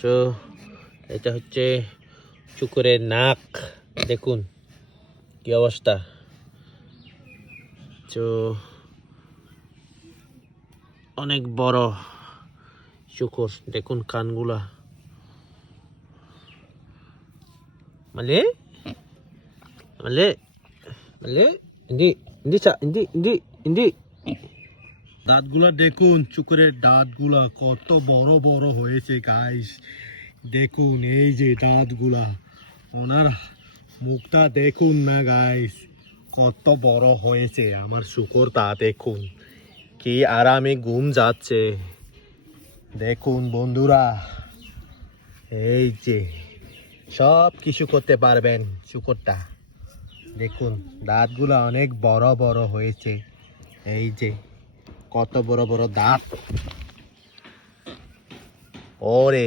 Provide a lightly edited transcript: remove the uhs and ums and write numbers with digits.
So এটা হচ্ছে শুকরের নাক, দেখুন কি অবস্থা। তো অনেক বড় শুকর, দেখুন কানগুলা। মানে মানে মানে ইন্দি ইন্দি ইন্দি ইন্দি ইন্দি দাঁতগুলা দেখুন, শুকরের দাঁতগুলা কত বড় বড় হয়েছে গাইস। দেখুন এই যে দাঁতগুলা, ওনার মুখটা দেখুন না গাইস, কত বড় হয়েছে আমার শুকরটা। দেখুন কি আরামে ঘুম যাচ্ছে। দেখুন বন্ধুরা, এই যে সব কিছু করতে পারবেন শুকরটা। দেখুন দাঁতগুলা অনেক বড় বড় হয়েছে, এই যে কত বড় বড় দাঁত। ওরে